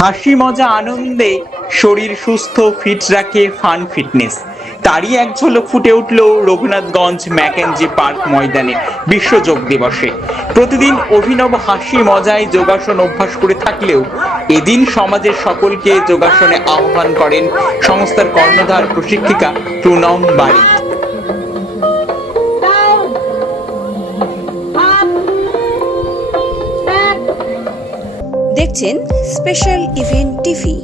হাসি মজা আনন্দে শরীর সুস্থ ফিট রাখে ফান ফিটনেস। তারই এক ঝলক ফুটে উঠল রঘুনাথগঞ্জ ম্যাকেনজি পার্ক ময়দানে বিশ্ব যোগ দিবসে। প্রতিদিন অভিনব হাসি মজায় যোগাসন অভ্যাস করে থাকলেও এদিন সমাজের সকলকে যোগাসনে আহ্বান করেন সংস্থার কর্ণধার প্রশিক্ষিকা পুনম বারিক। দেখছেন স্পেশাল ইভেন্ট টিভি।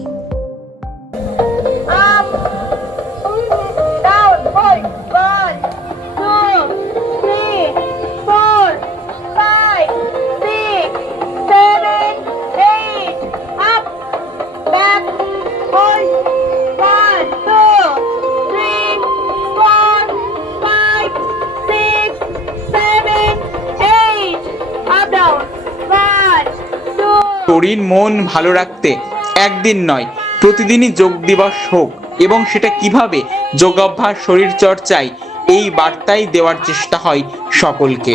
শরীর মন ভালো রাখতে একদিন নয়, প্রতিদিনই যোগ দিবস হোক, এবং সেটা কিভাবে যোগাভ্যাস শরীর চর্চায়, এই বার্তাই দেওয়ার চেষ্টা হয় সকলকে।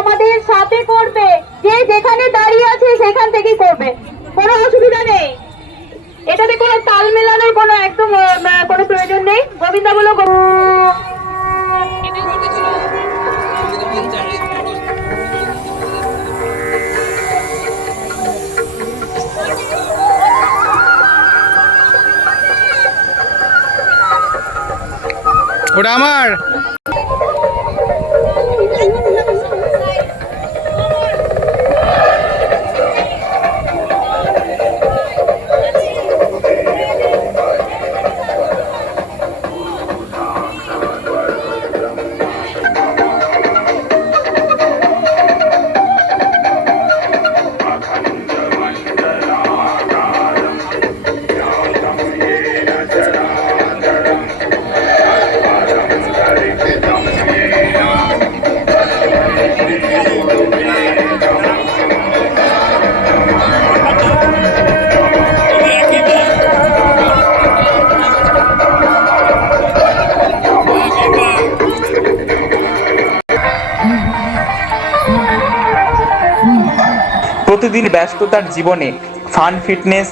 আমাদের সাথে করবে, যে যেখানে দাঁড়িয়ে আছে সেখান থেকে করবে, কোনো অসুবিধা নেই। এটাতে কোনো তাল মেলানোর কোনো একদম কোনো প্রয়োজন নেই। গোবিন্দা বলো, ওটা আমার। প্রতিদিন ব্যস্ততার জীবনে ফান ফিটনেস,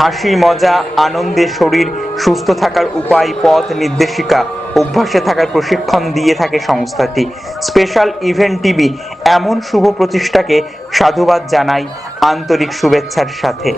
হাসি মজা, আনন্দে শরীর সুস্থ থাকার উপায়, পথ নির্দেশিকা, অভ্যাসে থাকার প্রশিক্ষণ দিয়ে থাকে সংস্থাটি। স্পেশাল ইভেন্ট টিভি এমন শুভ প্রচেষ্টাকে সাধুবাদ জানাই আন্তরিক শুভেচ্ছার সাথে।